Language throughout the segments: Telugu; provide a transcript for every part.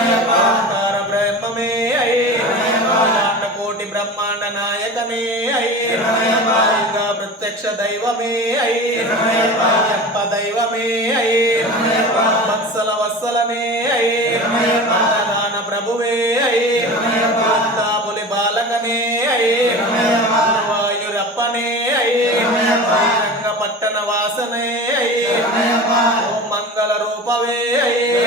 ఓంకార బ్రహ్మమే అయ్యే అఖండ కోటి బ్రహ్మాండ నాయకమే అయ్యే ప్రత్యక్ష దైవమే అయ్యే అయ్యప్ప దైవమే అయ్యే వత్సల వత్సలనే అయ్యే దాన ప్రభువే అయ్యే పులి బాలకనే అయ్యే వాయురప్పనే అయ్యే పట్టణ వాసనే అయ్యే ఓం మంగళ రూపవే అయ్యే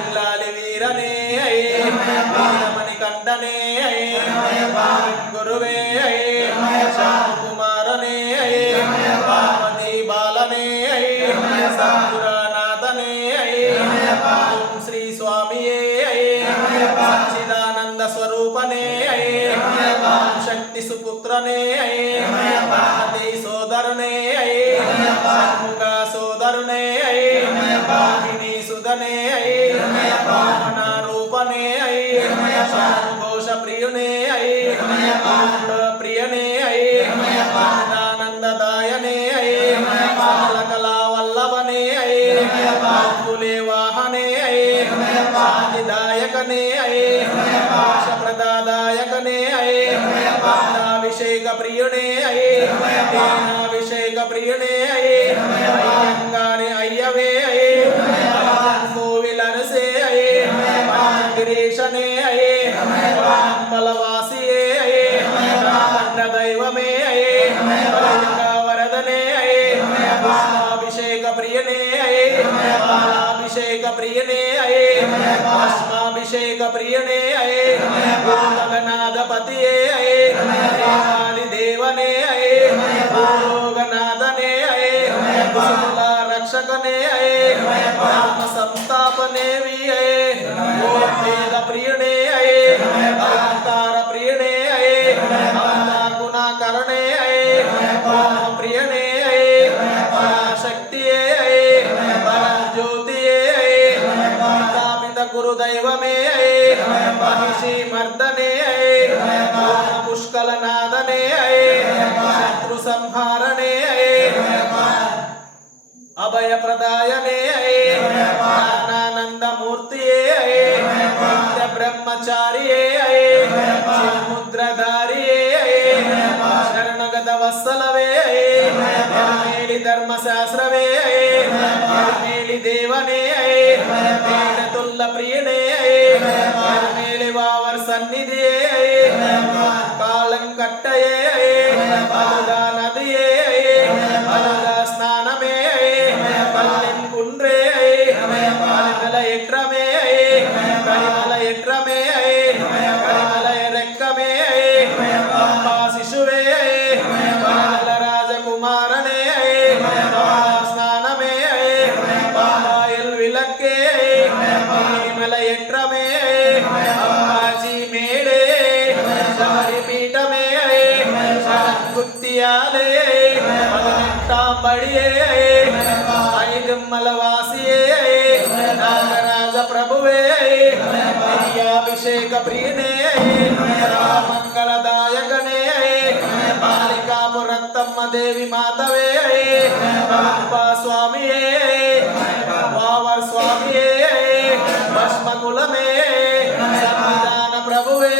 ఇల్లాలి వీరనే అయ్యే వీరమణి కంఠనే అయ్యే గురువే అయ్యే కుమారనే అయ్యే పార్వతీ బాలనే అయ్యే సంగురానాథనే అయ్యే ఓం శ్రీ స్వామియే అయ్యే సచ్చిదానంద స్వరూపనే అయ్యే శక్తి సుపుత్రనే అయ్యే సోదరునే అయ్యే షణ్ముఖ సోదరునే అయ్యే వాహిని సుధనే అయ్యే వామన రూపనే అయ్యే ఘోష ప్రియునే అయ్యే ప్రియనే అయ్యే ఆనందదాయనే అయ్యే కళా వల్లభనే అయ్యే పులే వాహనే అయ్యే శాంతిదాయకనే అయ్యే ప్రదాదాయకనే అయ్యే అభిషేక ప్రియునే అయ్యే అభిషేక ప్రియునే అయ్యే అయ్యంగారి అయ్యవే అయ్యే కోవిలనసే అయ్యే గిరీశనే అయ్యే బలవాసియే అయ్యే దైవమే అయ్యే వరదనే అయ్యే అభిషేక ప్రియనే అయ్యే అభిషేక ప్రియనే అయ్యే భస్మాభిషేక ప్రియనే అయ్యే గగనాథపతియే అయ్యే దేవనే అయ్యే భోగనాథనే అయ్యే రక్షకనే అయ్యే సంస్థాపనేవి అయ్యే వేద ప్రియుడే అయ్యే అలంకార ప్రియుడే అయ్యే గుణాకరణే అయ్యే ప్రియనే అయ్యే శక్తియే అయ్యే జ్యోతియే అయ్యే పిత గురుదైవమే అయ్యే మహిషి మర్దనే అయ్యే పుష్కలనాథనే అయ్యే శత్రు సంహారణే అయ్యే అభయ ప్రదాయనే అయ్యే జ్ఞానానందమూర్తియే అయ్యే నిత్య బ్రహ్మచారియే అయ్యే ముద్రధారియే అయ్యే శరణగత వత్సలవే అయ్యే మేలి ధర్మశాస్త్రవే అయ్యే మేలి దేవనే అయ్యే తుల్ల ప్రియనే అయ్యే మేలి వావర్ సన్నిధియే అయ్యే కాలం కట్టయే అయ్యే బలుగా నదియే అయ్యే బలుగా స్నానమే అయ్యే పల్లెన్ కుండ్రే అయ్యే కరిమల ఎట్రమే అయ్యే కరిమల ఎట్రమే అయ్యే కరిమల రెక్కమే అయ్యే పంపా శిశువే అయ్యే కరిమల రాజకుమారనే అయ్యే స్నానమే అయ్యే పాయల్ విలక్కే అయ్యే కరిమల ఎట్రమే అయ్యే అంబాజీ మేడే శబరి పీఠమే అయ్యే గుత్తియాలే పదినెట్టాంబడియే ఐదుమ్మల వాసియే నాగరాజ ప్రభువే అభిషేక ప్రియనే మంగళదాయకనే బాలికాపురత్తమ్మ దేవి మాతవే స్వామియే వావర్ స్వామియే భస్మకులమే సంవిధాన ప్రభువే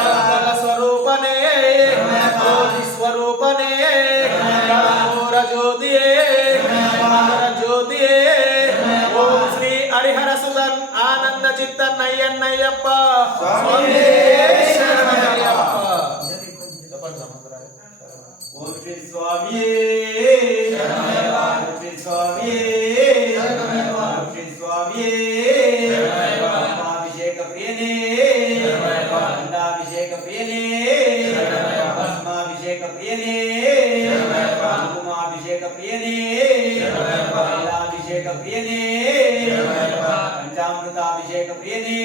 మంగళ స్వరూపనే జ్యోతి స్వరూపనే కర్పూర జ్యోతియే మకర జ్యోతియే ఓం శ్రీ హరిహర సుదన్ ఆనంద చిత్తన్నయ్యన్నయ్యప్ప స్వామియే శరణమయ్యప్ప. ఓం శ్రీ స్వామియే ఓం శ్రీ స్వామియే ఓం శ్రీ స్వామియే అభిషేక ప్రియనే అండాభిషేక ప్రియనే భస్మాభిషేక ప్రియనే కుంకుమాభిషేక ప్రియనే తైలాభిషేక ప్రియనే పంచామృతాభిషేక ప్రియనే